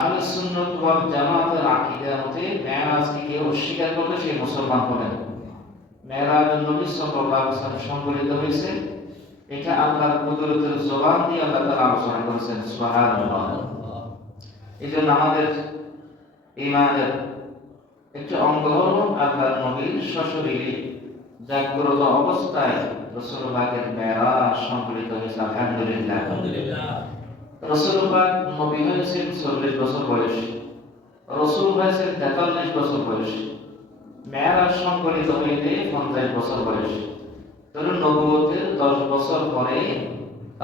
আহলে সুন্নাত ওয়াল জামাতের আকীদা মতে মেরাজকে কেউ অস্বীকার করলে সে মুসলমান হবে না। মেরাজুন নবী সাল্লাল্লাহু আলাইহি ওয়াসাল্লাম সংঘটিত হয়েছে, এটা আল্লাহর কুদরতের জবান দিয়ে আল্লাহ তাআলা আলোচনা করেছেন। সুবহানাল্লাহ। এজন্য আমাদের ঈমানের একটা অঙ্গ হলো আল্লাহর নবীর সশরীরে জাগ্রত অবস্থায় রাসূল পাকের মেরাজ সংঘটিত হয়েছে। আলহামদুলিল্লাহ। রাসূল পাক নবী হয়েছেন 40 বছর বয়সে, রাসূল হয়েছেন 43 বছর বয়সে, মেরাজ সংঘটিত হইতে 50 বছর বয়সে। ধরুন নবুয়তের 10 বছর পরে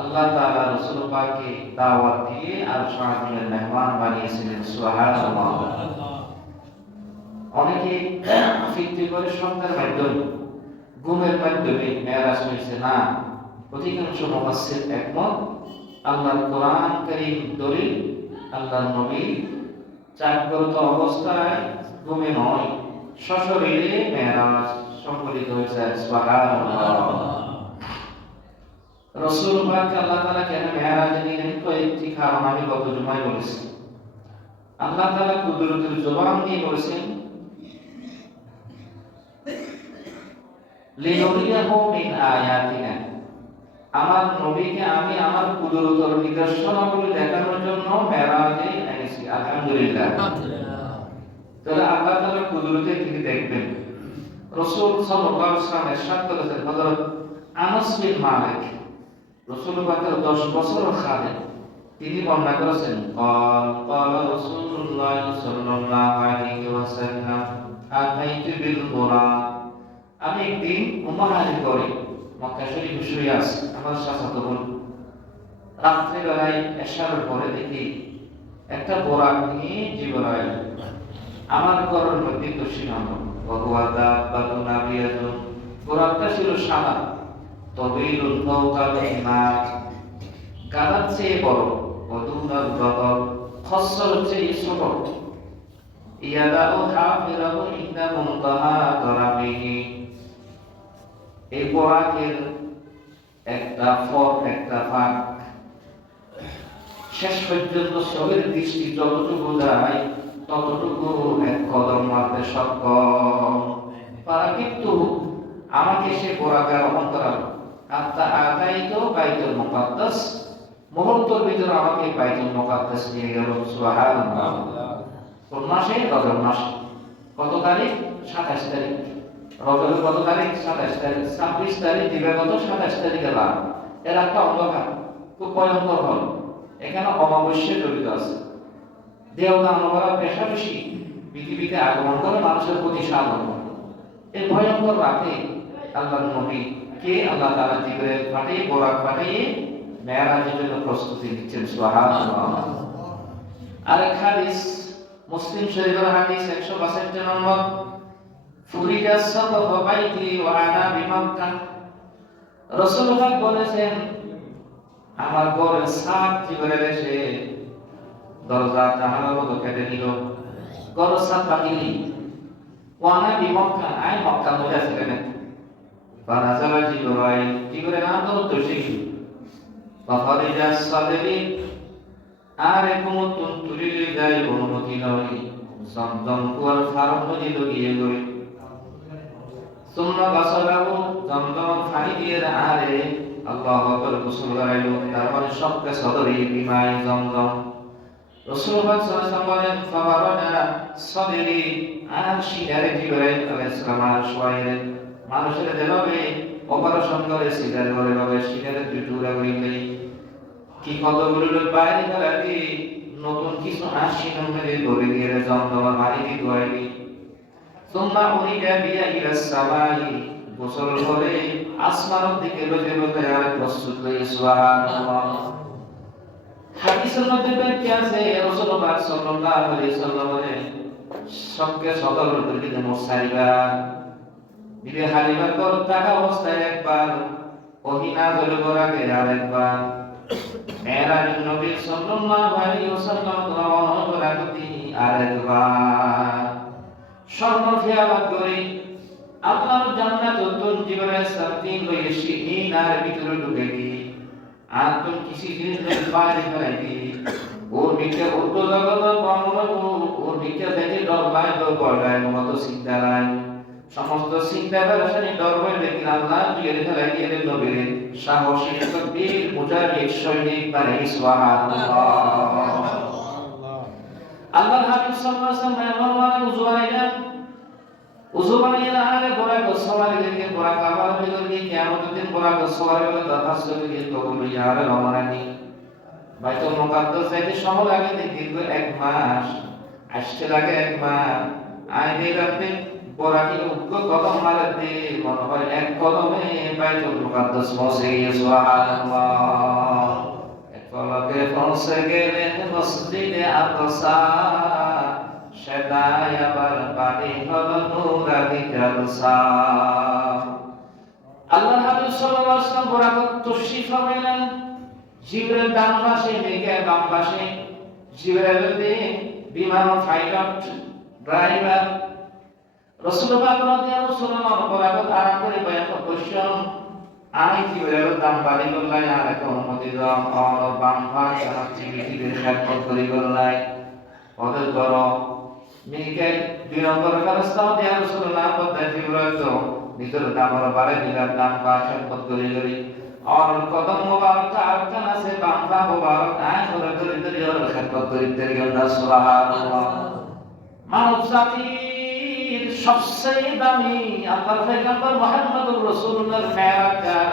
আল্লাহ তাআলা রাসূল পাককে দাওয়াত দিয়ে আর শাহাদাতের মেহমান বানিয়েছিলেন। সুবহানাল্লাহ। অনেকে ফিরতে করে স্বপ্নের মাধ্যমে, ঘুমের মাধ্যমে মেরাজ হয়েছে না। অধিকাংশ মুফাসসির একমত, আল্লাহর কোরআন কারীম দলিল আল্লাহর নবী জাগ্রত অবস্থায় ঘুমে নয়, সশরীরে মেরাজ সংঘটিত হয়েছে। সুবহানাল্লাহ। রাসূল পাক আল্লাহ তাআলা কেন মেরাজে নিলেন, কয়েকটি কারণ আমি গত জুমায় বলেছি। আল্লাহ তাআলা কুদরতের জবান দিয়ে বলেছেন, লিনুরিয়াহু মিন আয়াতিনা, আমার নবীকে আমি আমার কুদরতের নিদর্শনাবলী দেখানোর জন্য মেরাজে এনেছি। আলহামদুলিল্লাহ। তাহলে আল্লাহ তাআলার কুদরতে তিনি দেখবেন। রাসূল সাল্লাল্লাহু আলাইহি ওয়াসাল্লাম ইরশাদ করেছেন, হযরত আনাস বিন মালিক রাসূল পাকের 10 বছরের খাদেম, তিনি বর্ণনা করেছেন, قال رسول الله صلى الله عليه وسلم أتيت بالغراب, আমি একদিন উম্মাহানি করে মক্কা শরীফে শুয়ে আছি, আমার চাচাতো বোন। রাত্রে বেলায় এশার পরে দেখি একটা বোরাক নিয়ে জিবরাইল আমার ঘরের মধ্যে বসে নামল। ওয়াদা বাতুনাবিয়াতুন, বোরাকটা ছিল সাদা, তবিলুল ফাওকাল হিমার, গাদার চেয়ে বড়, ওদুনাল বাদর, খচ্চর চেয়ে ছোট। ইয়াদাউ হাফিরাহু ইনদা মুনতাহা তারাবিহি, এই বোরাকের একটা ফক, একটা ফাঁক, শেষ পর্যন্ত সবের দৃষ্টি যতটুকু যায় ততটুকু এক কদম মারতে সক্ষম। তারা কিন্তু আমাকে সে বোরাকে আরোহণ করালো। আত্মা আতাইতো বাইতুল মুকাদ্দাস, মুহূর্তের ভিতরে আমাকে বাইতুল মুকাদ্দাস নিয়ে গেল। সুবহানাল্লাহ। কোন মাসে? রজব মাসে। কত তারিখ? 27 তারিখ। রজবের কত তারিখ? 27 তারিখ। 26 তারিখ দিবাগত 27 তারিখে রাত। এর একটা অন্ধকার খুব ভয়ঙ্কর হল। এখানে অমাবস্যা জড়িত আছে। দেবদানবরা পেশাবেশি পৃথিবীতে আগমন করে মানুষের প্রতি সাধন। এই ভয়ঙ্কর রাতে আল্লাহর নবী কে আল্লাহ তাআলা জিবরাইল পাঠিয়ে, বোরাক পাঠিয়ে মেরাজের জন্য প্রস্তুতি নিচ্ছেন। সুবহানাল্লাহ। আরেক হাদিস মুসলিম শরীফের হাদিস 162 নম্বর, ফুরিজা সাকফ বাইতি ওয়া আনা বিমক্কা, রাসূল পাক বলেছেন, আমার ঘরের ছাদ জিবরাইল এসে দরজা জানালার মতো কেটে নিল, ঘরের ছাদ বাকিলি। ওয়া আনা বিমক্কা, আই মক্কা মধ্যে ছিলেন। ফানাজালা জিবরাইল, জিবরাইল নাম তো শিখি। ফাফারিজা সাদরি, আর একমতুন তুলিলে যায় অনুমতি নয়, জমজম কুয়ার ফারম নদী লগিয়ে গড়ে। সুম্মা বাসালাহু, জমজম পানি দিয়ে আরে আল্লাহু আকবার গোসল করাইল। তারপরে সবকে সদরে বিমাই জমজম। রাসূল পাক সাল্লাল্লাহু আলাইহি ওয়াসাল্লাম বলেন, ফাবারানা সাদরি, আর সিনারে জিবরাইল আলাইহিস সালাম শোয়াইলেন। মানুষের যেভাবে অপারেশন করে সিনারে করে ভাবে সিনারে টুকরা করে দেয়, কি কতগুলো লোক বাইরে গেলে নতুন কিছু আসি নম্বরে ধরে দিয়ে জমজমা পানি দিয়ে ধোয়াইলি। সুম্মা উরিজা বিয়া ইলা সামাই, গোসল করে আসমানের দিকে লজে লজে আর প্রস্তুত হয়ে। সুবহানাল্লাহ। হাদিসের মধ্যে কি আছে? রাসূলুল্লাহ সাল্লাল্লাহু আলাইহি ওয়াসাল্লাম বলেন, সবকে সদর দিকে মোসাইবা বিবে হালিমার পর টাকা অবস্থায় একবার, ওহিনা জলে বরাকে আরেকবার। মেরাজুন নবী সাল্লাল্লাহু আলাইহি ওয়াসাল্লাম রওনা করাতে আরেকবার। সর্বফিয়াবাদ করে আল্লাহর জান্নাত তুন জিবরাইল সাতিন লইয়ে সিনার ভিতরে ঢুকে গিয়ে আর তুন কিছু জিনিস বাইরে ফেলাই দিয়ে ওর দিকে উত্তর জগৎ বর্ণবাবু ওর দিকে দেখে ডরবাই ডরবাই মতো চিন্তা নাই সমস্ত চিন্তা বেড়াশানি ডরবাই দেখি আল্লাহ দিয়ে ফেলাই দিয়ে নবীর সাহসী বীর মুজাহিদ সৈনিক বানাই সুবহানাল্লাহ আল্লাহ হাবিব সাল্লাল্লাহু আলাইহি ওয়াসাল্লাম উযু বানাইলেন উযু বানিয়ে আগে বড় গোসওয়ারি দিয়ে বড় কাবার দিয়ে কিয়ামতের দিন বড় গোসওয়ারি হলো দরখাস্ত দিয়ে কবুল ইয়ারে রমানানি বাইতুল মুকাদ্দাস যাইতে সময় লাগে দীর্ঘ 1 মাস আসতে লাগে 1 মাস আইনে রাতে বরাকি উগ্র কদম মারে দিয়ে মনে হয় এক কদমে বাইতুল মুকাদ্দাস পৌঁছে গিয়ে সুবহানাল্লাহ এক পলকে পৌঁছে গেলেন মসজিদে আকসা সেটাই আবার পানি হলো নূরানি জালসা আল্লাহ হাবিব সাল্লাল্লাহু আলাইহি ওয়াসাল্লাম বরাকত তশরিফ ফরমাইলেন জিবরাইল ডান পাশে মিকাইল বাম পাশে জিবরাইল বিমান পাইলট ড্রাইভার রাসূলুল্লাহ রাদিয়াল্লাহু আনহু বরাকত আরাম করে বয়ান করছেন আমি জিবরাইল ডান বাড়ি করলাই আর এক অনুমতি দাও আর বাম পাশে আমার জিবরাইলের খেদমত করি করলাই ওদের করো মিকাইল দুই নম্বর ফেরেশতা দিয়া রাসূলুল্লাহ পদ্মা জিবরাইল তো ভিতর দামর বাড়ি দিলাম ডান পাশে খেদমত করি और कदम मुबारक का अर्चना से बांधा मुबारक आए और दरिद्र और खिदमत दरिद्र के अंदर सुभान अल्लाह मानव জাতির সবচেয়ে দামি আল্লাহর পয়গম্বর মুহাম্মদুর রাসূলুল্লাহ মেরাজ গান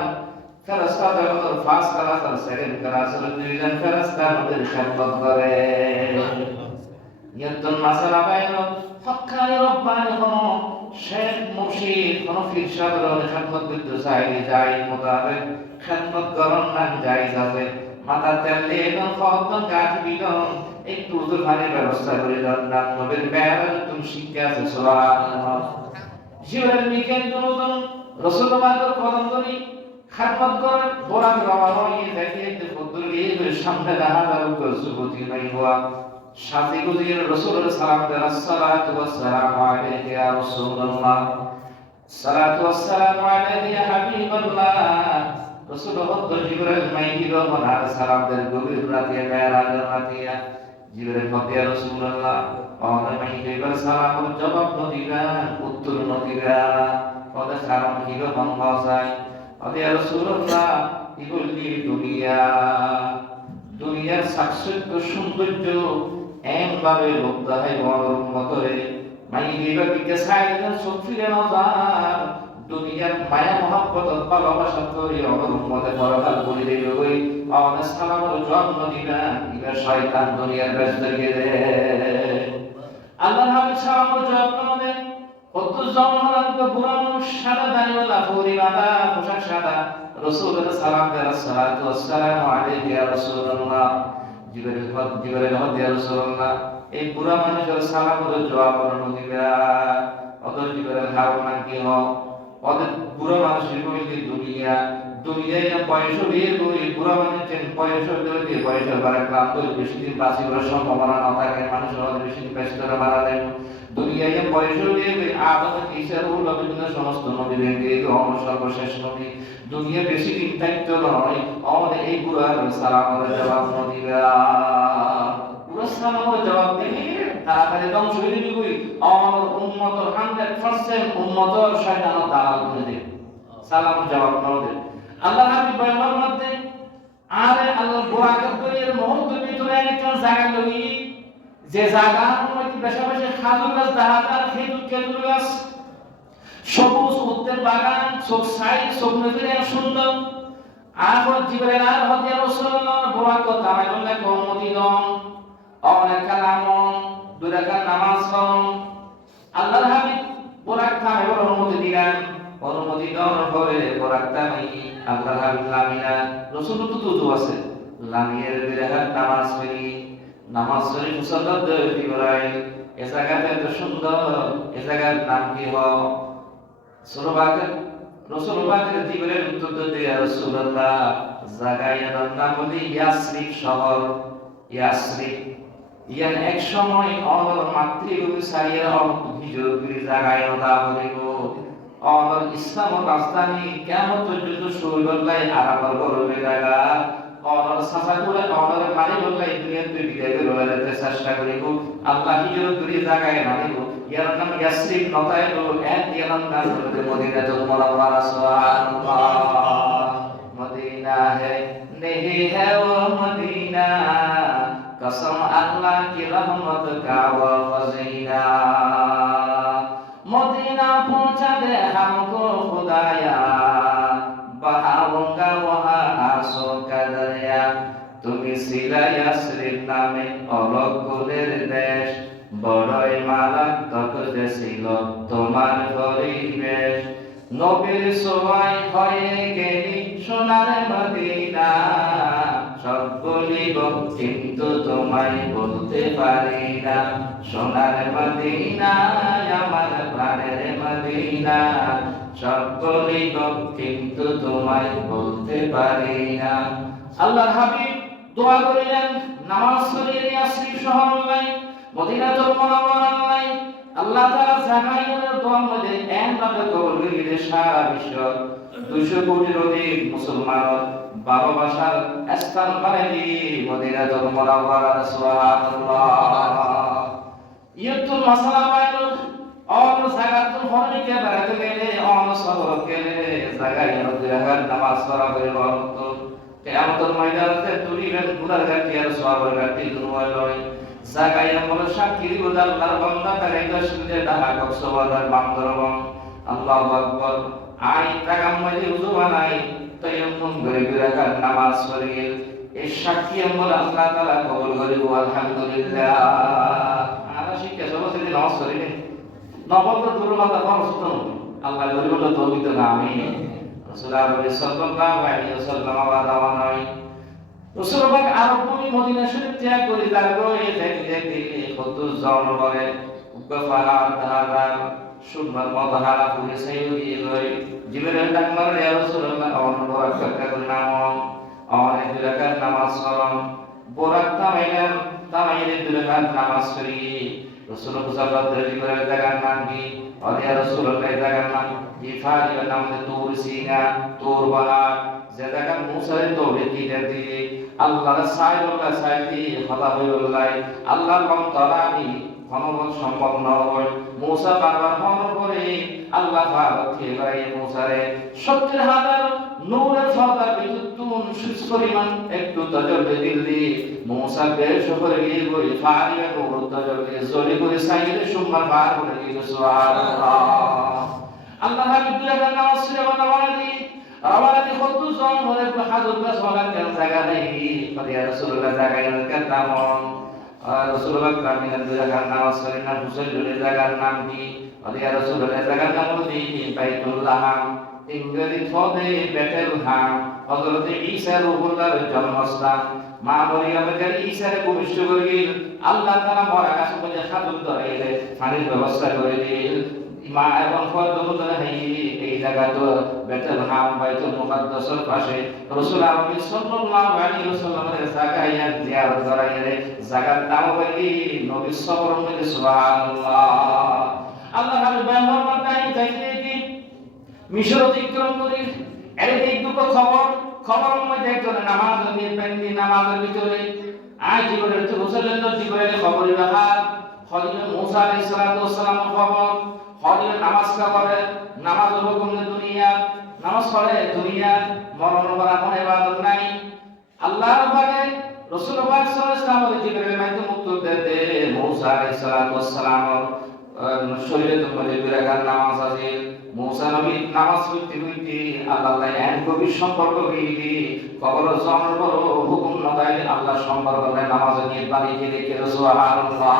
ফেরেশতা দরবার ফাস করা তার সেকেন্ড করা আসলে দুইজন ফেরেশতা আমাদের খেদমত করে ইয়াতুন মাসালা বাইন হক্কানি রব্বানি কোন শেখ মুর্শিদ কোন পীর সাহেবের খেদমত করতে চাইলে যাই মোতাবেক খেদমত করন না জায়েজ আছে মাথা তেল দিয়ে কোন ফতন গাঠি বিদন একটু উজুর ব্যবস্থা করে দেন না নবীর বেয়ার তুমি শিখতে আছে সুবহানাল্লাহ জিবরাইল মিকাইল দুজন রাসূলুল্লাহর কদম ধরি খেদমত করেন বোরাক রওয়ানা হয়ে দেখে ফদুল দিয়ে সামনে দেখা যাবে যুবতী নাই হওয়া সাথী গুজির রাসূলুল্লাহ সাল্লাল্লাহু আলাইহি ওয়াসাল্লাম আলাইহি ইয়া রাসূলুল্লাহ সালাতু ওয়াসসালামু আলাইহি ইয়া হাবিবাল্লাহ রাসূলুল্লাহ জিবরাইল মাইহির ওনার সালাম দেন গভীর রাতে মেরাজের রাতে জিবরাইল বলে রাসূলুল্লাহ ওনার মাইহির সালামের জবাব নদিরা উত্তর নদিরা ওদের সালাম কিলো ভঙ্গ যায় ওদের রাসূলুল্লাহ ইবলি দুনিয়ার সাকসেস সৌন্দর্য এমভাবে লোক দেখাই বড় মতরে মাইহির দিকে সাইলেন সফিরে নজার দুনিয়ার মায়া মহব্বত ভালোবাসা করে আমার উম্মতে পরকাল বলি দেবে ওই আমাদের সালামের জন্ম দিবেন ইবা শয়তান দুনিয়ার ব্যস্তকে দে আল্লাহ হাবিব সালামের জন্ম দেন কত জন্মলান তো বুড়া মানুষ সাদা দাড়িওয়ালা পরিবাদা পোশাক সাদা রাসূলুল্লাহ সাল্লাল্লাহু আলাইহি ইয়া রাসূলুল্লাহ জিবরাইল ইয়া রাসূলুল্লাহ এই বুড়া মানুষের সালামের জবাব দিবা অত জিবরাইল হারমান কি হয় ওদের বুড়া মানুষের কইতে দুনিয়ায় পয়সা দিয়ে বুড়া মানুষের পয়সা দিয়ে পয়সা বাড়া ক্লান্ত বেশি দিন বাঁচি করার সম্ভাবনা না থাকে মানুষের অনেক বেশি দিন ব্যস্ত বাড়া দেয় দুনিয়ায় পয়সা দিয়ে আদম ঈসারুল বিভিন্ন সমস্ত নবীদের দিয়ে সর্বশেষ নবী দুনিয়া বেশি দিন থাকতে নয় আমাদের এই বুড়ার সালামের জবাব নদীরা পুরো সালামের জবাব দিবি তাড়াতাড়ি ধ্বংস হয়ে দিবি আমার উম্মত 100% উম্মত শয়তান দালাল করে দেবে সালাম জবাব না দেবে আল্লাহ হাবিব বয়ানের মধ্যে আরে আল্লাহ বরাকত করে এর মুহূর্তের ভিতরে একটা জায়গা লই যে জায়গা মধ্যে বেশাবেশি খাজুর গাছ দাহাতার খেজুর গাছ সবুজ উত্তের বাগান সব সাই সব নদীর সুন্দর আর জিবরাইল আর হতে রাসূলুল্লাহ বরাকত তারা বললে কমতি দম অনেক কালাম দুই রাকাত নামাজ পড়ুন আল্লাহর হাবিব বরাক তারে অনুমতি দিলেন অনুমতি দেওয়ার পরে বরাক তারে আল্লাহর হাবিব লামিনা রাসূলুল্লাহ তো আছে লামিয়ের বিরাহাত নামাজ পড়ি মুসাল্লাত দেই করাই এই জায়গাটা এত সুন্দর এই জায়গার নাম কি হয় সুরবাকের রাসূলুল্লাহর জিবরাইল উত্তর দেয় রাসূলুল্লাহ জায়গার নাম হলো ইয়াসরিব শহর ইয়াসরিব ইয়ান এক সময় আমার মাতৃভূমি সারিয়ে হিজরতের জায়গায় ওটা হইব আমার ইসলাম রাজধানী কিয়ামত পর্যন্ত শুরু করলে আরাবার করবে জায়গা অনর সাফা করে অনর মারি বললে দুনিয়া তুই বিদায় করে যেতে চেষ্টা করিব আল্লাহ হিজরত করে জায়গায় নামিব ইয়ার নাম ইয়াসরিফ নতায় তো এক ইয়ার নাম হলো মদিনাতুল মুনাওয়ারা সুবহানাল্লাহ মদিনা है नहीं है वो मदीना कसम अल्लाह की रहमत का वो खजीना मदीना पहुंचा दे हमको खुदाया बहाऊंगा वहाँ आंसू का दरिया তুমি ছিলা ইয়াসরিফ নামে অলক কুলের দেশ বড়ই মারাত্মক যে ছিল তোমার পরিবেশ নবীর সোয়াই হয়ে গেলি সোনার মদিনা সব বলিব কিন্তু তোমায় বলতে পারি না সোনার মদিনা আমার প্রাণের মদিনা সব বলিব কিন্তু তোমায় বলতে পারি না আল্লাহর হাবিব দোয়া করিলেন নামাজ পড়িয়ে ইয়াসরিফ শহরে মদিনাতুল মুনাওয়ারায় আল্লাহ তাআলা জাগাইয়ের দোয়ার মধ্যে একভাবে কবুল করে সারা বিশ্ব 200 কোটির অধিক মুসলমান ভালোবাসার স্থান বানাই মদিনাতুল মুনাওয়ারা সুবহানাল্লাহ ইয়তুল মাসালা বাইরুল और জাগাতুল হরমিকে বেড়াতে গেলে অন শহর গেলে জাগাইয়ের দুহার নামাজ পড়া হয়ে বলত কিয়ামতের ময়দানে তুলিবেন গুনার গাটি আর সওয়াবের গাটি দুনিয়া লয় জাগাইয়া বলে সাক্ষী দিব আল্লাহর বান্দা তার এই দশে ঢাকা কক্সবাজার বান্দরবন আল্লাহু আকবার আই টাকাম মাঝে উযু বানাই তায়াম্মুম করে বিরাকাত নামাজ পড়িয়ে এই সাক্ষী বলে আল্লাহ তাআলা কবুল করিব আলহামদুলিল্লাহ আমরা শিক্ষা সবসে নামাজ পড়িনি নবম দুর্লভতা করছতো আল্লাহ বলিল তৌহিদ না আমিন রাসূলুল্লাহ সাল্লাল্লাহু আলাইহি ওয়াসাল্লাম আওয়াজ রাসূলুল্লাহ আরব ভূমি মদিনা শরীফ ত্যাগ করে লাগলো এই দেখতে কত জন করে উকফারা ধারার সুবহান মদহারা পুরে সাইয়্যি লই জিবরাইল ডাক মারলে ইয়া রাসূলুল্লাহ আমার বরাকাত করে নাম আমার দুরাকাত নামাজ পড়াম বরাক তামাইলে দুরাকাত নামাজ পড়ি রাসূলুল্লাহ সাল্লাল্লাহু আলাইহি ওয়াসাল্লাম জায়গার নাম কি আর ইয়া রাসূলুল্লাহ জায়গার নাম ইফারি নাম তুর সিনা তুর বাহা যে জায়গা মুসারে তৌহিদ দিতে আল্লাহর সাইদি খোদা হইল্লাহ আল্লাহর নাম তারানি ক্ষমতা সম্পন্ন হয় মুসা বারবার মনে করে আল্লাহ পাক খেলাই মুসারে 70000 নূরের সরদার বিদ্যুৎ সুচ পরিমাণ একটু তাজবে দিল্লি মুসা বেশ করে গিয়ে বলি ফারিয়া নূর তাজবে জলি করে সাইরে সুমার পার করে গিয়ে সুবহানাল্লাহ আল্লাহ হাবিব দুইবার নামাজ পড়ে বানালি আমাদের কত জন হলে হাজর গাছ হলার কেন জায়গা নেই ইয়া রাসূলুল্লাহ জায়গায় কেন রাসূলুল্লাহ কামিলের জায়গার নামাজ পড়ে না হুসাইনের জায়গার নাম কি ইয়া রাসূলুল্লাহ জায়গার নাম হলো বাইতুল্লাহ ইংরেজি পদে বেতেলহাম হযরত ঈসা রূহুল্লাহর জন্মস্থান মা মরিয়মের ঈসার ভূমিষ্ঠ করে আল্লাহ তাআলা মরা গাছ মধ্যে হাজর ধরাইলে পানির ব্যবস্থা করে দিল মা এবং ফজলুল্লাহ এই জায়গা তো বেতেলহাম বাইতুল মুকাদ্দাসের পাশে রাসূল আরবি সাল্লাল্লাহু আলাইহি ওয়াসাল্লামের জায়গায় জিয়ারত করাইলে জায়গার নাম বলি নবী সাল্লাল্লাহু আলাইহি সুবহানাল্লাহ আল্লাহ হাবিব মোহাম্মদ তাই দেখলে কি মিশর অতিক্রম করি এর এই দুটো খবর মধ্যে একজন নামাজ নিয়ে নামাজের ভিতরে আজ জীবনের তো মুসলমান জীবনের খবর বাহার হযরত মুসা আলাইহিস সালাম খবর হযরত নামাজ পড়ে নামাজ হুকুম দুনিয়া নামাজ পড়ে দুনিয়া মরণ করা কোনো ইবাদত নাই আল্লাহর পাকে রাসূলুল্লাহ সাল্লাল্লাহু আলাইহি ওয়াসাল্লাম জিবরাইল মাইতে মুক্ত দেতে মুসা আলাইহিস সালাম শরীরে তোমাদের বিরাগার নামাজ আছে মুসা নবী নামাজ পড়তে আল্লাহ এর গভীর সম্পর্ক গিয়ে কবর জন্ম করো হুকুম নতাইলে আল্লাহ সম্পর্ক নামাজ নিয়ে বাড়িতে রেখে সুবহানাল্লাহ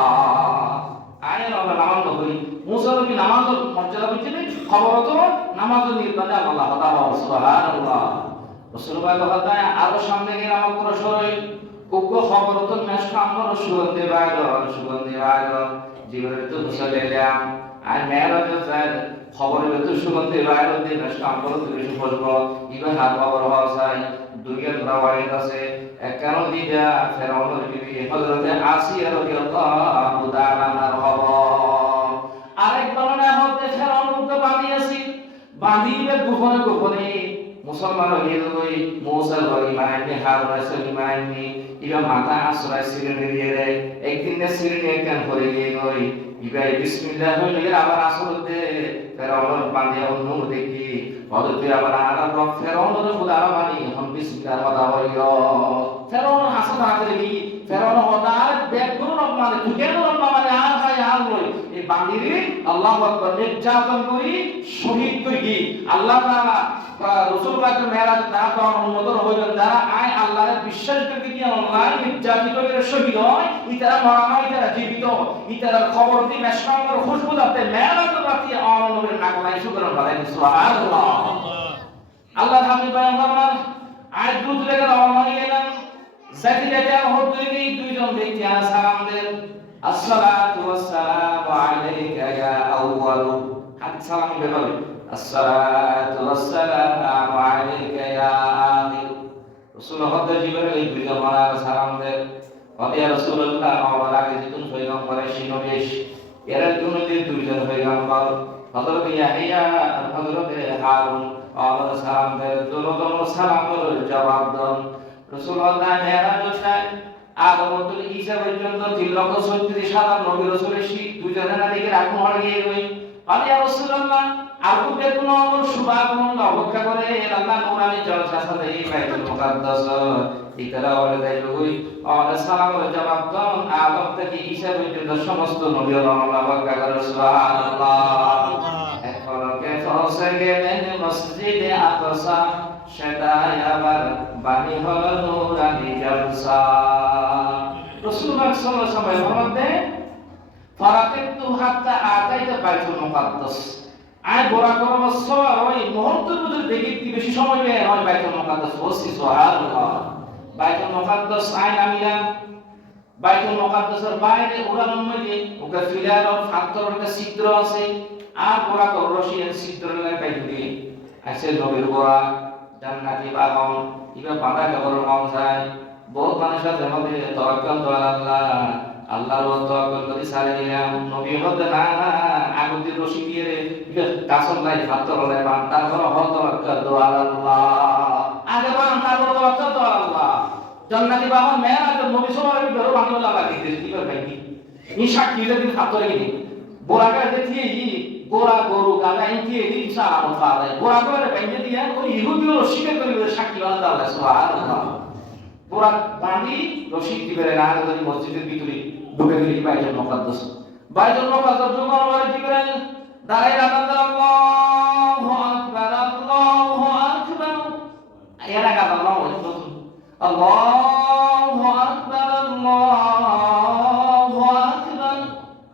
আয়ের আমরা নামাজ পড়ি মুসা নবী নামাজ মর্যাদা দিতে খবর তো নামাজ নির্বাচন আল্লাহ তাআলা সুবহানাল্লাহ রাসূলুল্লাহ কথা আরো সামনে গিয়ে নামাজ পড়া সরই ওগো খবর তো মেশ কামর সুগন্ধি বাইর জীবনের তো মুসালেলাম আর মেরাজ যায় খবরের তো সুগন্ধি বাইর দিন মেশ কামর তুমি বলবো ইবা হাত খবর হওয়া যায় দুইয়ের রাওয়ায়াত আছে একানো দিদা ফেরাউনের বিবি হযরতে আসিয়া রাদিয়াল্লাহু তাআলা খবর আরেক বর্ণনা হতে ফেরাউন তো বাঁধিয়েছি বাঁধিবে গোপনে মুসলমান হয়ে গই মৌসাল গরি মাইনি হারুন আসলি মাইনি ইবা মাথা আসরাই সিরিনে দিয়ে রে একদিন না সিরিনে কেন করে গিয়ে গই ইবা বিসমিল্লাহ হইলে আবার আসরতে ফেরাউন বান্দে অন্য দেখি হযরত আবার আরব ফেরাউন খোদা মানি হম বিসমিল্লাহ ওয়া হইলো ফেরাউন হাসন হাতে কি ফেরাউন হদার বেগুন রব মানে দুকেন রব মানে আর হয় আর লই এই বান্দিরে আল্লাহু আকবার নির্যাতন করি শহীদ করি আল্লাহ তাআলা রাসূল পাক মেরাজ না পাওয়ার অনুমোদন হইলেন যারা আয় আল্লাহর বিশ্বাস করে কি অনলাইন নির্যাতিত করে শহীদ হয় ইতারা মরা হয় ইতারা জীবিত ইতারা খবর দি মেশকামর খুশবু দাতে মেরাজ রাতে আনন্দের নাগলাই সুবহান বলেন সুবহানাল্লাহ আল্লাহ হাবিব পয়গম্বর আজ দুধ লেগে রওনা গেলেন জাতি জাতি হতে গিয়ে দুইজন ব্যক্তি সালাম দেন আসসালাতু ওয়াসসালামু আলাইকা ইয়া আউয়াল হাত সালাম বেরোয় আসসালাতু ওয়াসসালামু আলাইকা ইয়া আখির রাসূল হযরত জিবরাইল এই দুইজন মারা সালাম দেন ইয়া রাসূলুল্লাহ আমার আগে যেতুন পয়গম্বরের শিনবেশ এরা দুইজন পয়গম্বর হযরত ইয়াহিয়া আর হযরত হারুন আমার সালাম দেন দুজন সালামের জবাব দেন রাসূলুল্লাহ মেরাজে আগমতুল ঈসা পর্যন্ত 3,36,000 নবী রাসূলের শীত দুজনের দিকে রাখুন হয়ে গই ইয়া রাসূলুল্লাহ আবু বেকুন শুভাগমন অপেক্ষা করে আল্লাহ কোরআনে জলসা সাথে এই বাইতুল মুকাদ্দাস ইকরা ওয়ালা দাইলুই আর সালামের জবাব দাও আদম থেকে ঈসা পর্যন্ত সমস্ত নবী আল্লাহ অপেক্ষা করে সুবহানাল্লাহ এখন কে ফসে গেলেন মসজিদে আকসা সেটাই আবার বাণী হলো নূরানি জলসা রাসূলুল্লাহ সাল্লাল্লাহু আলাইহি ওয়াসাল্লাম মধ্যে ফারাকাতু হাত্তা আতাইতা বাইতুল মুকাদ্দাস আয় বড় করব সওয়ার ওই মুহূর্তের মধ্যে দেখি বেশি সময় নেই হয় বাইতুল মুকাদ্দাস বসি সুবহানাল্লাহ বাইতুল মুকাদ্দাস আইন আমিরা বাইতুল মুকাদ্দাসের বাইরে উড়ানোর মধ্যে ওকে ফিলার ফাত্তর একটা ছিদ্র আছে আর বড় করব রশিয়ান ছিদ্র লাগে বাইতুলি আছে নবীর বড় জান্নাতি বাগান ইবা বাঁধা কবর মাওসায় বহুত মানুষ আছে মধ্যে তাওয়াক্কুল তো আল্লাহ আল্লাহর ওপর তাওয়াক্কুল করে সারে নিলাম নবী হতে না আগুতি রশি দিয়ে ইবা কাসল নাই ফাত্তর লাই বান তারপর হত তাওয়াক্কুল তো আল্লাহ আগে বান তারপর তাওয়াক্কুল তো আল্লাহ জান্নাতি বাগান মেরাজ নবী সবার বেরো বাংলা লাগি দিছি কি ভাই নি সাক্ষী দিন ফাত্তরে কি বোরাকা দেখিয়ে গোরা গরু গালা ইনকে ইনসা আমফারে গোরা করে বাইন্দে দিয়া ওই ইহুদি রশিকে করে সাক্ষী বানাতে আল্লাহ সুবহানাল্লাহ গোরা বাঁধি রশি দিবে না যদি মসজিদের ভিতরে ঢুকে গেলি বাইতুল মুকাদ্দাস জুমার কি করেন দাঁড়াই আল্লাহু আকবার এরা গান আল্লাহু আকবার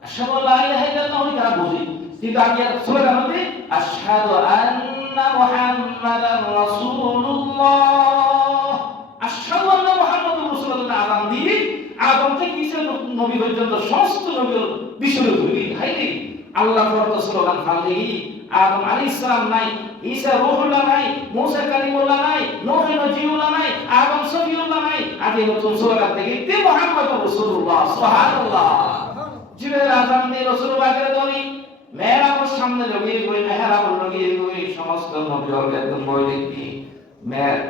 আশহাদু লা ইলাহা ইল্লাল্লাহ তারা বুঝি কিন্তু আগে স্লোগান হবে আশহাদু আন্না মুহাম্মাদার রাসূলুল্লাহ আশহাদু আন্না মুহাম্মাদুর রাসূলুল্লাহ আযান দিয়ে আদম থেকে ঈসা নবী পর্যন্ত সমস্ত নবীর বিষয় ধরি হাইরে আল্লাহ ফরজ স্লোগান ফালি আদম আলাইহিস সালাম নাই ঈসা রূহুল্লাহ নাই মুসা কালিমুল্লাহ নাই নূহ নজিউল্লাহ নাই আদম সফিউল্লাহ নাই আগে নতুন স্লোগান থেকে তে মুহাম্মাদুর রাসূলুল্লাহ সুবহানাল্লাহ জিবরাইল আযান দিয়ে রাসূলুল্লাহকে ধরি মেহরাবের সামনে লগিয়ে গই মেহরাবের লগিয়ে গই সমস্ত নবীর একদম বই দেখি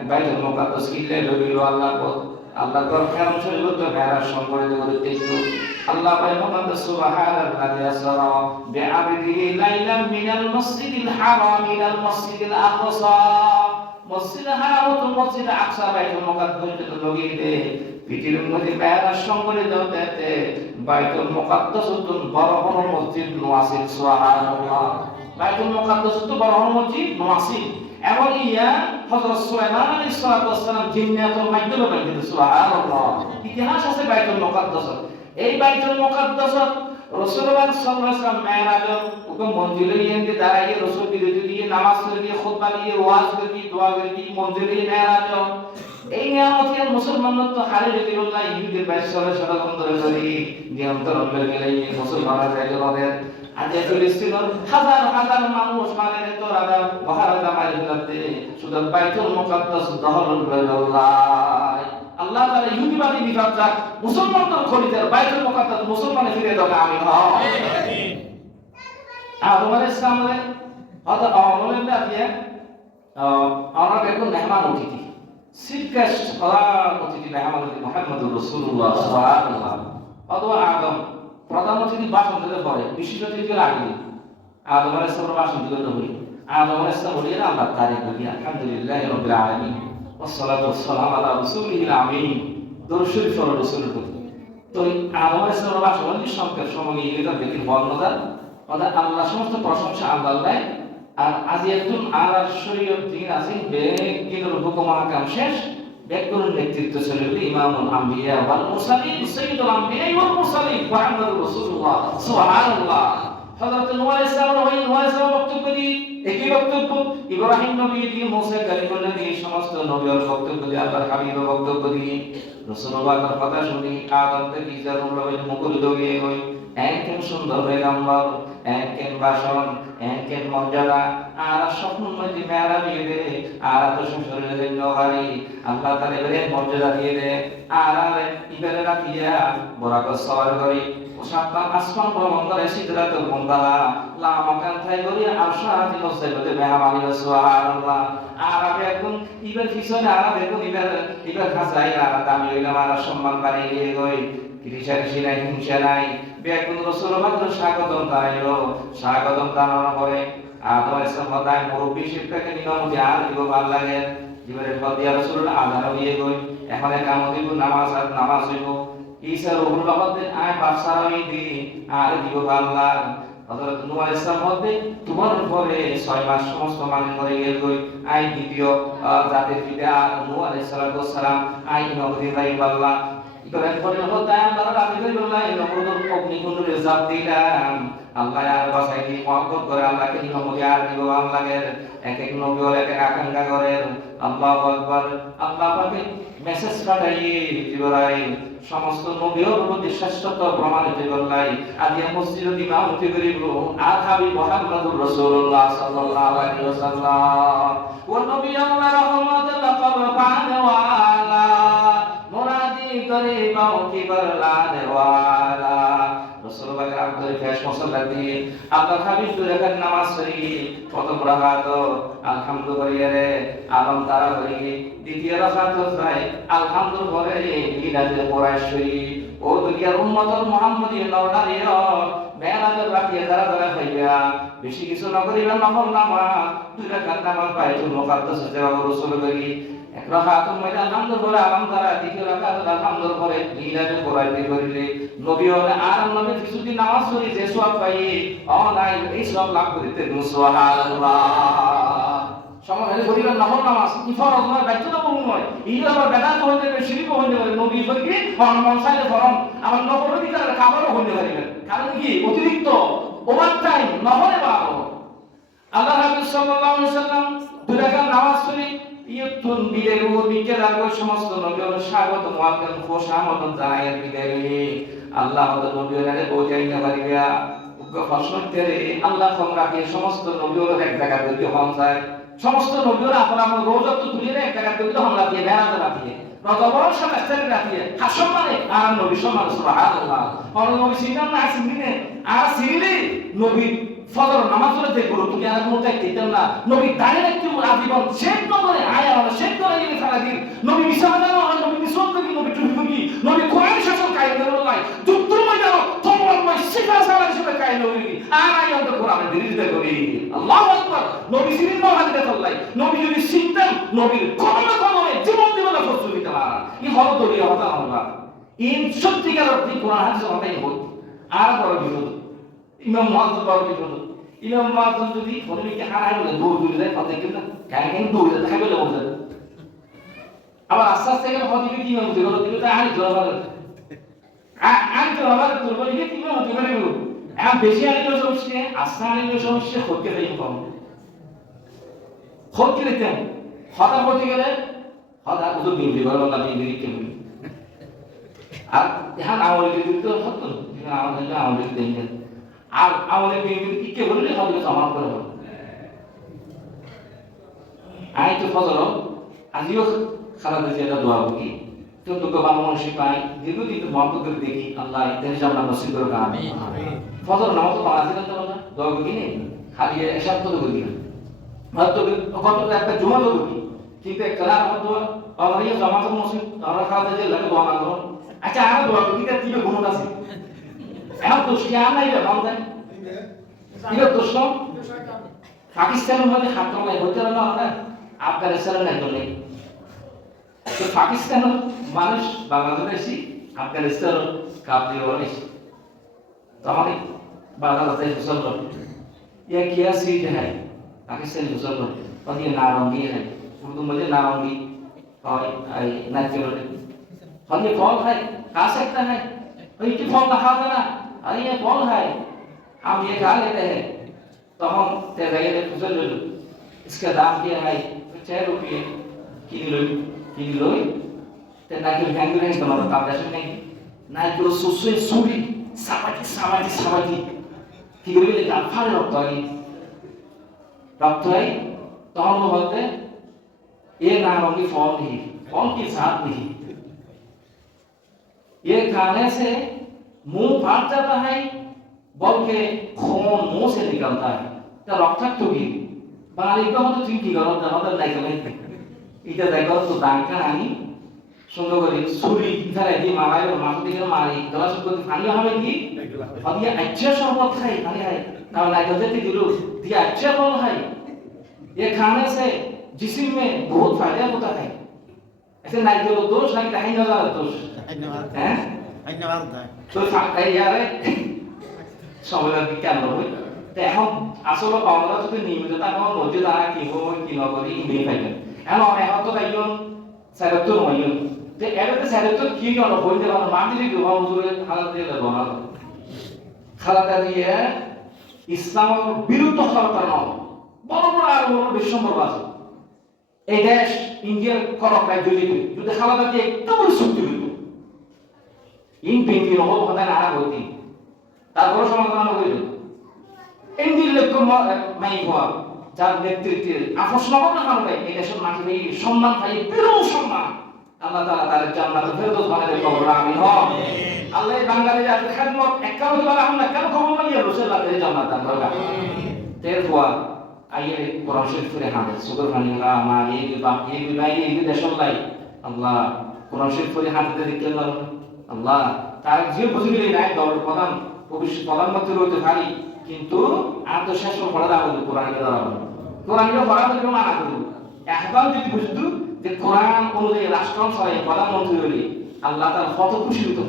বাইতুল মুকাদ্দাস কিলে লগিল আল্লাহ কর কেমন ছিল তো মেহরাব সম্পর্কে বলতে তো আল্লাহ পয়গম্বর সুবহানাল্লাহি আসরা বিআবদিহি লাইলাম মিনাল মসজিদিল হারাম ইলাল মসজিদিল আকসা মসজিদুল হারাম ও মসজিদুল আকসা বাইতুল মুকাদ্দাস তো লগিয়ে দে পৃথিবীর মধ্যে মেহরাব সম্পর্কে দেখতে বাইতুল মুকাদ্দাস তো বড় বড় মসজিদ নওয়াসিল সুবহানাল্লাহ বাইতুল মুকাদ্দাস তো বড় বড় মসজিদ নওয়াসিল এবং ইয়া হযরত সুলাইমান আলাইহিস সালাম জিন্নাতুল মাইদুল বাইতুল সুবহানাল্লাহ ইতিহাস আছে বাইতুল মুকাদ্দাস এই বাইতুল মুকাদ্দাস রাসূলুল্লাহ সাল্লাল্লাহু আলাইহি ওয়াসাল্লাম মেরাজ ওকে মঞ্জিলে নিয়ে দাঁড়াইয়ে রাসূল বিরতি দিয়ে নামাজ দিয়ে খুতবা দিয়ে ওয়াজ দিয়ে দোয়া দিয়ে মঞ্জিলে মেরাজ এই নিয়ামতের মুসলমানদের তো হারে রবিউল্লাহ ইহুদির 22 সালে বন্ধরে করি নিয়ন্ত্রণ করে গেলে মুসলমানরা যাইতে হবে আজ ফিলিস্তিনের হাজার হাজার মানুষ মানে তো রাজা মহারাজা মালিকাতে শুধু বাইতুল মুকাদ্দাস দখল করে আল্লাহ তাআলা ইহুদিবাদী বিভাগটা মুসলমানদের খরিদের বাইতুল মুকাদ্দাস মুসলমানে ফিরে দাও আমিন আমিন আদম আলাইহিস সালামের হযরত আমলের দাতিয়া আমরা একজন মেহমান অতিথি, চিফ গেস্ট প্রধান অতিথি মেহমান অতিথি মুহাম্মদুর রাসূলুল্লাহ সাল্লাল্লাহু আলাইহি অথবা আদম প্রধান অতিথি ভাষণ দিতে পারে, বিশেষ অতিথির আগে আদম আলাইহিস সালাম ভাষণ দিতে হবে। আদম আলাইহিস সালাম বলিয়া আল্লাহ তারিফ করি আলহামদুলিল্লাহি রাব্বিল আলামিন ওয়াসসালাতু ওয়াসসালামু আলা রাসূলিল আমিন। দরুদ শরীফ পড়ো রাসূলের প্রতি। তো আদম আলাইহিস সালাম ভাষণ সংক্ষেপ সময় এটা দেখি বর্ণনা আল্লাহ সমস্ত প্রশংসা আল্লাহ। আর আজ একজন আর শরীয়ত দিন আছেন বেগের হুকুম আহকাম শেষ বেগের নেতৃত্ব ছিল ইমামুল আম্বিয়া ওয়াল মুরসালিন সাইয়্যিদুল আম্বিয়া ওয়াল মুরসালিন মুহাম্মদুর রাসূলুল্লাহ সুবহানাল্লাহ। হযরত নূহ আলাইহিস সালাম বক্তব্য দিয়ে একই বক্তব্য ইব্রাহিম নবী দিয়ে মুসা কালিমুল্লাহ দিয়ে সমস্ত নবীর বক্তব্য দিয়ে আল্লাহর হাবিবের বক্তব্য দিয়ে রাসূলুল্লাহর কথা শুনি আদম থেকে ইজারুল্লাহ মুকুল দগে হই একদম সুন্দর পয়গম্বর একদম ভাষণ একদম মর্যাদা আর স্বপ্ন মধ্যে মেয়ারা দিয়ে দে আর তো শরীরের জন্য গাড়ি আল্লাহ তাআলা এর মর্যাদা দিয়ে দে আর ইবারে রাতিয়া বরাক সওয়ার করি ও সাতটা আসমান ভ্রমণ করে সিদরাতুল মুনতাহা লা মাকান থাই করি আরশাতি নসাইবতে মেহমানি সুবহানাল্লাহ। আর আমি এখন ইবার পিছনে আর দেখুন ইবার খাসাই আর দামি হইলাম আর সম্মান বাড়িয়ে গই কিরিশারিশি নাই হিংসা নাই বেগুন রসুল মাত্র স্বাগতম জানাইলো স্বাগতম জানানোর পরে আদম আলাইহিস সালাম তাই মুরব্বী শিক্ষাকে নিয়মতি আর দিব ভাল লাগে জীবনের ফদিয়া রসুল আযান হইয়ে গই এখন কাম দিব নামাজ হইব ঈসা রুহুল বাবাদের আয় বাদশাহী দি আর দিব ভাল লাগে। হযরত নূহ আলাইহিস সালাম মধ্যে তোমার উপরে 6 মাস সমস্ত মানে করে গই আই দ্বিতীয় জাতির পিতা নূহ আলাইহিস সালাম আই নবী ভাই আল্লাহ ইব্রাহিম পরে হতা আল্লাহ রাব্বি বললাই নমরুদ অগ্নিকুণ্ডের জাত দিলাম আল্লাহ আর বাসাই দি মহব্বত করে আল্লাহকে নবী আর দিব আল্লাহের এক এক নবী এক এক আকাঙ্ক্ষা করেন আল্লাহু আকবার। আল্লাহ পাকে মেসেজ পাঠাইয়ে ইব্রাহিম সমস্ত নবীর প্রতি শ্রেষ্ঠত্ব প্রমাণিত করলাই আদি মসজিদ ইমামতি করিব আর হাবিব মুহাম্মদুর রাসূলুল্লাহ সাল্লাল্লাহু আলাইহি ওয়াসাল্লাম ওয়া নবিয়ুনা রাহমাতুল কাববান ওয়ালা মুরাদি করিবাও কি বরলান ওয়ালা রাসূলুল্লাহ আব্দুল ফেশ মুসাল্লা দিয়ে আল্লাহর হাবিব দুরাকাত নামাজ পড়ি প্রথম রাকাত আলহামদুলিল্লাহ রে আলম তারা করি দ্বিতীয় রাকাত হয় আলহামদুলিল্লাহ পরে মিলাদে কুরাইশি ও দুনিয়ার উম্মতুল মুহাম্মদী নরনারীর মেরাজের রাতে যারা যারা হইয়া বেশি কিছু না করিবা নফল নামাজ দুই রাকাত নামাজ বাইতুল মুকাদ্দাস যাওয়া রাসূল করি এক রাকাত মধ্যে আলহামদুলিল্লাহ আলম তারা দ্বিতীয় রাকাত আলহামদুলিল্লাহ পরে মিলাদে কুরাইশি করিলে নবী হলে আর নবী কিছুদিন নামাজ পড়ি যে সওয়াব পাই নাই এই সওয়াব লাভ করিতে সুবহানাল্লাহ। সমাজে বলিলাম নফল নামাজ কি ফরজ নয় বাধ্যতামূলক নয় এই আবার বেদাত হইতে পারে শিরক হইতে পারে নবী ফকি মন চাইলে ফরম আমার নফল ভিতরে খাবারও হইতে পারে কারণ কি অতিরিক্ত ওভার টাইম নফলে বাড়ো আল্লাহ রাব্বুল সাল্লাল্লাহু আলাইহি ওয়াসাল্লাম দুই রাকাত নামাজ পড়ি ইয়তুন বিলের ও বিকেল আর সমস্ত নবীর স্বাগত মুআক্কাম খোশামত জানাইয়া বিদায় আল্লাহ ওদের নবীরে বোঝাই না পারিবা উগ্র প্রশ্ন করে আল্লাহ সম্রাকে সমস্ত নবীর এক জায়গা দিতে হমসায় সমস্ত নবীরা আপনার রোজা তো তুলে এক জায়গা দিতে হামলা দিয়ে বেড়াতে রাখিয়ে রজবর সমস্ত রাখিয়ে হাসম মানে আর নবী সম্মান সুবহানাল্লাহ আর নবী সিনাম না সিনে আর সিরিলে নবী ফজর নামাজ পড়তে গুরু তুমি আর মোটা দিতেন না নবী দাঁড়িয়ে একটু আজীবন শেষ করে আয়া ওরা শেষ করে গিয়ে সারা দিন নবী মিশানা আর নবী মিশন করি নবী টুপি করি নবী কোরআন শাসন কায়েম করলাই যুদ্ধর ময়দানে তোমার শিফা সারা হিসেবে কায়েম করি আর আয়া তো কোরআনের বিরোধিতা করি আল্লাহু আকবার নবী সিরিন না হাদিতে করলাই নবী যদি চিন্তান নবীর কমে কমে জীবন দিবেন প্রস্তুতি করা এই হলো দলিয়া হতা আমরা ইন সত্যিকার অর্থে কোরআন হাদিস হতাই হল আর বড় বিরোধ ইমাম মুয়াজ্জিন বড় বিরোধ ইমাম মুয়াজ্জিন যদি ফজলকে হারাই বলে দৌড় যায় কথা কি না কেন দৌড়ে থাকবে বলে আবার আস্তে আস্তে গেলে হদিকে কি হবে যেগুলো দিলে আনি জবাব আনি জবাব তোর বলি কি তুমি হতে পারে গো এখন বেশি আনিলে সমস্যা আস্তে আনিলে সমস্যা হতে যাই কম হতে দিতে হতা হতে গেলে হতা উদর বিরোধী বলো না বিরোধী কেন আর এখন আমাদের বিরুদ্ধে হতো না আমাদের দেখেন আর আমাদের বিরুদ্ধে কি বললে হতে সমান করে হবে আই তো ফজর আজিও খারাপ হয়েছে এটা দোয়া করি কিন্তু বাবা মানুষই পাই দীর্ঘদিন তো মহব্বত দেখি আল্লাহ ইতিহাস আমরা নসিব করুক আমিন ফজর নামাজ তো পাঁচ দিন তো না দোয়া করি খালি এসব তো করি না হয়তো কত একটা জমা তো কি কিন্তু একটা রাত হয়তো আমরা ইয়ে জমা তো মসজিদ আমরা খাওয়া যে লাগে দোয়া না করো আচ্ছা আর দোয়া কি তা দিবে ঘুমত আছে এখন তো শিয়া নাই রে বান্দা এটা তো সব পাকিস্তানের মধ্যে হাত নাই হইতে না আমরা আফগানিস্তানের নাই নেই তো পাকিস্তানের মানুষ বাংলাদেশি আফগানিস্তান কাবলি ওরাইছি তখন বাংলাদেশ মুসলমান ये क्या सीट है पाकिस्तानी मुसलमान और ये नारंगी है उर्दू में नारंगी और नेचुरल और ये फल है खा सकता है और ये फल कहा था ना अरे ये फल है हम ये खा लेते हैं तो हम तेरे फुजल इसका दाम क्या है 6 रुपये किलो ते ना कि हैंग नहीं बनाता काम जैसे नहीं ना कि वो सुसुई सूरी साबाती কিগুলি গাফারে রক্ত হয় তখন বলতে ये नारंगी फल की साथ नहीं ये खाने से मुंह फाट जाता है बल्कि खून मुंह से निकलता है तो रक्तक तो भी बालिक तो तुम की करो तो नहीं करें इधर देखो तो दांका नहीं সুন্দর করে ছুরি ধরে দিয়ে মারাই মাথা দিকে মারি গলা শুকো পানি হবে কি और ये अच्छा शरबत है पानी है ना लाइक देते दिलो ये अच्छा फल है ये खाने से जिस्म में बहुत फायदा होता है ऐसे नहीं तो दोष नहीं कहीं ना दोष हैं धन्यवाद तो फायदा यार সবাই বিজ্ঞান হবে তো এখন আসলে আমরা যদি নিয়মিত আমার মধ্যে দ্বারা কি হবে কি না করি ইমেল পাইবেন এখন এখন তো তাইজন সারাতো হইল তে এটাতে সারাতো কি কেন বলতে পারো মানজিরি দুবা হুজুরের হালাত দিয়ে বলা খালাদা দিয়ে ইসলামের বিরুদ্ধে খালাদা নাও বড় বড় আর বড় বিশ্বম্বর আছে এই দেশ ইন্ডিয়ার করক রাজ্য যদি খালাদা দিয়ে একটু বড় শক্তি হইতো ইন পেন্টি রহ কথা না হইতি তারপর সমাধান হইল ইন্ডিয়ার লোক মাই হওয়া যার নেতৃত্বে আপোষ নগর না হবে এই দেশের মাটিতে সম্মান পাই বিরল সম্মান আল্লাহ তাআলা তার জান্নাতে ফেরদৌস বানাতে কবুল আমিন হও আল্লাহ বাঙালি জাতির খেদমত এককাল বলা আমরা কেন কবুল মাইয়া রাসূলুল্লাহ এর জান্নাত দান করবে তেরফা আইয়ে কোরআন শরীফের হাদিস সুগর মানিলা মা এই বাকি এই ভাই এই দেশের লাই আল্লাহ কোরআন শরীফের হাদিস দেখলেন আল্লাহ তার যে বুঝিলে নাই দল প্রধান ভবিষ্যৎ প্রধানমন্ত্রী হইতে পারি কিন্তু আত্মশাসন করা যাবে কোরআনকে দাঁড়াবে কোরআনকে পড়া তো মানা করব এখন যদি বুঝতো যে কোরআন অনুযায়ী রাষ্ট্র সবাই প্রধানমন্ত্রী হলে আল্লাহ তার কত খুশি হতো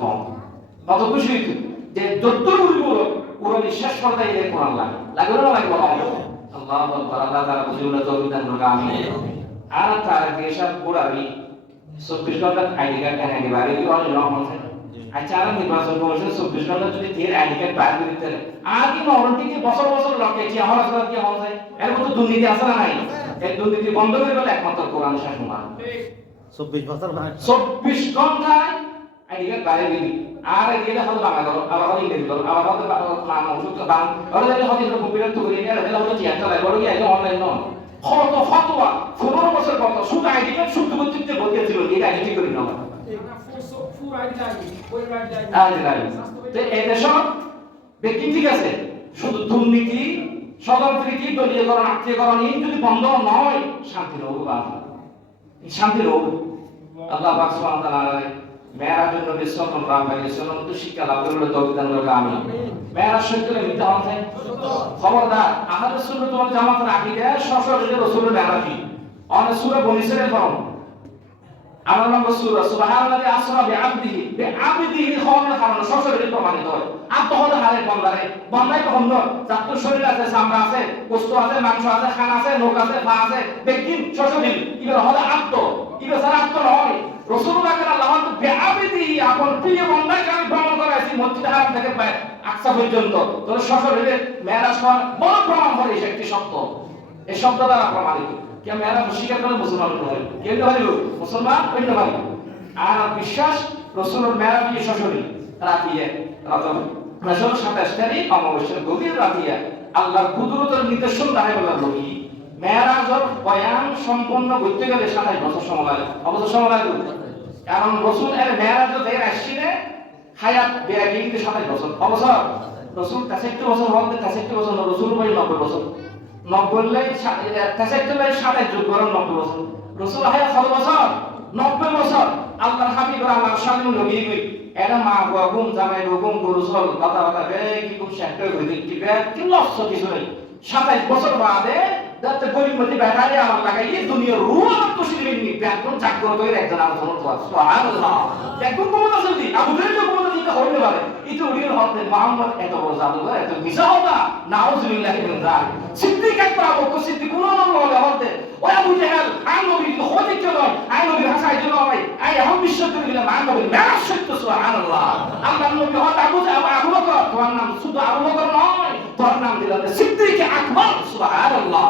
কত খুশি হতো যে যতদূর বলবো কোরআন শেষ পর্যায়ে এই কোরআন লাগবে না লাগবে আল্লাহ আল্লাহ তাআলা বুঝিয়ে তৌফিক দান করুন আমিন আর তার দেশার পুরাবি 24 ঘন্টা আইডি কার্ড কেন একেবারে কি অনেক রকম আছে আচ্ছা আর নির্বাচন কমিশন 24 ঘন্টা যদি এর আইডি কার্ড বাইর করে দিতে আর কি নরটিকে বছর বছর লকে কি আমার আসলে কি হয় এর মতো দুর্নীতি আছে না নাই এই দুর্নীতি বন্ধ করে গেলে একমাত্র কোরআন শাসন মান 24 বছর 24 ঘন্টায় আইডি কার্ড বাইরে দিবি আর এগুলা হলো বাংলা করো আবার হলো ইংরেজি করো আবার হলো মানুষ বাং আর যদি হলো কম্পিউটার তো করে নিয়ে এগুলা হলো টিয়া চালাই বড় কি আইডি অনলাইন নন কত ফতোয়া 15 বছর পর শুধু আইডি কার্ড শুধু করতে বলতেছিল এই আইডি ঠিক করে নাও ব্যক্তি ঠিক আছে শুধু দুর্নীতি সদনপ্রীতি দলীয়করণ আত্মীয়করণ এই যদি বন্ধ নয় শান্তি রহব শান্তি রহব আল্লাহ পাক সুবহানাহু ওয়া তাআলা মেরাজের নবী সাল্লাল্লাহু আলাইহি ওয়াসাল্লাম তো শিক্ষা লাভ করলে তৌফিক দান করুন আমিন মেরাজ সত্যি মিথ্যা হবে খবরদার আহলে সুন্নাত ওয়াল জামাতের আকীদা সশরীরে রাসূলের মেরাজি অনেক সূরা বনী ইসরাঈল পড়ুন আমার নম্বর সূরা সুবহানাল্লাহি আসরা বিআবদিহি খবরের কারণে সশরীরে প্রমাণিত হয় আত্ম হলো হারের বান্দারে বান্দাই তো হলো যার তো শরীর আছে চামড়া আছে গোশত আছে মাংস আছে খান আছে নখ আছে পা আছে ব্যক্তি সশরীর ইবা হলো আত্ম ইবা সারা আত্ম নয় রাসূলুল্লাহ আল্লাহ তো বিআবদিহি আপন প্রিয় বান্দাকে আমি ভ্রমণ করাইছি মসজিদ হারাম থেকে আকসা পর্যন্ত তোর সশরীরে মেরাজ হওয়ার বড় প্রমাণ করে একটি শব্দ এই শব্দ দ্বারা প্রমাণিত क्या मेरा मुश्किल कर मुसलमान को है के भाई मुसलमान कोई ना भाई আর বিশ্বাস রাসূলের মেরাজ শশরী রাতিয়া রাসূল 27 তারিখ অমাবস্যার গভীর রাতিয়া আল্লাহর কুদরতের নিদর্শন দাঁড়ায় বলার লোকই মেরাজের বয়ান সম্পূর্ণ করতে গেলে 27 বছর সময় লাগে অবশ্য সময় লাগে কারণ রাসূল এর মেরাজ যে আসছিনে হায়াত বেয়াগি কিন্তু 27 বছর অবশ্য রাসূল 63 বছর হতে 63 বছর রাসূল বই 90 বছর নব্বই তেষট্টি 27 যোগ করেন 90 বছর রসুল হায়াত কত বছর 90 বছর আল্লাহর হাবিব আল্লাহর শামিল নবী কই এরা মা গুম জামাই গুম গরু সল কথা কথা বে কি খুব সেন্টার হই দেখি বে কি লক্ষ কিছু নেই 27 বছর বাদে যাতে গরিবমতি বেটারে আমার লাগাই এই দুনিয়ার রুহ আমার তো শিখে নি একদম জাগ্রত হয়ে একজন আলোচনা তো সুবহানাল্লাহ একদম ক্ষমতা যদি আবু জাহেল ক্ষমতা দিতে হইতে পারে এটা উড়িয়ে হতে মুহাম্মদ এত বড় জাদুঘর এত মিশা হতা নাউজুবিল্লাহি মিন যালিক সিদ্দিক আকবর আবু বকর সিদ্দিক কোন নাম হলে হতে ওই আবু জাহেল আই নবী হতে কেন আই নবী হাসাই জন্য ভাই আই এখন বিশ্বাস করে দিলাম আই নবী মেরাজ সত্য সুবহানাল্লাহ আল্লাহ নবী হতে আবু বকর তোমার নাম শুধু আবু বকর নয় তোর নাম দিলাম সিদ্দিক আকবর সুবহানাল্লাহ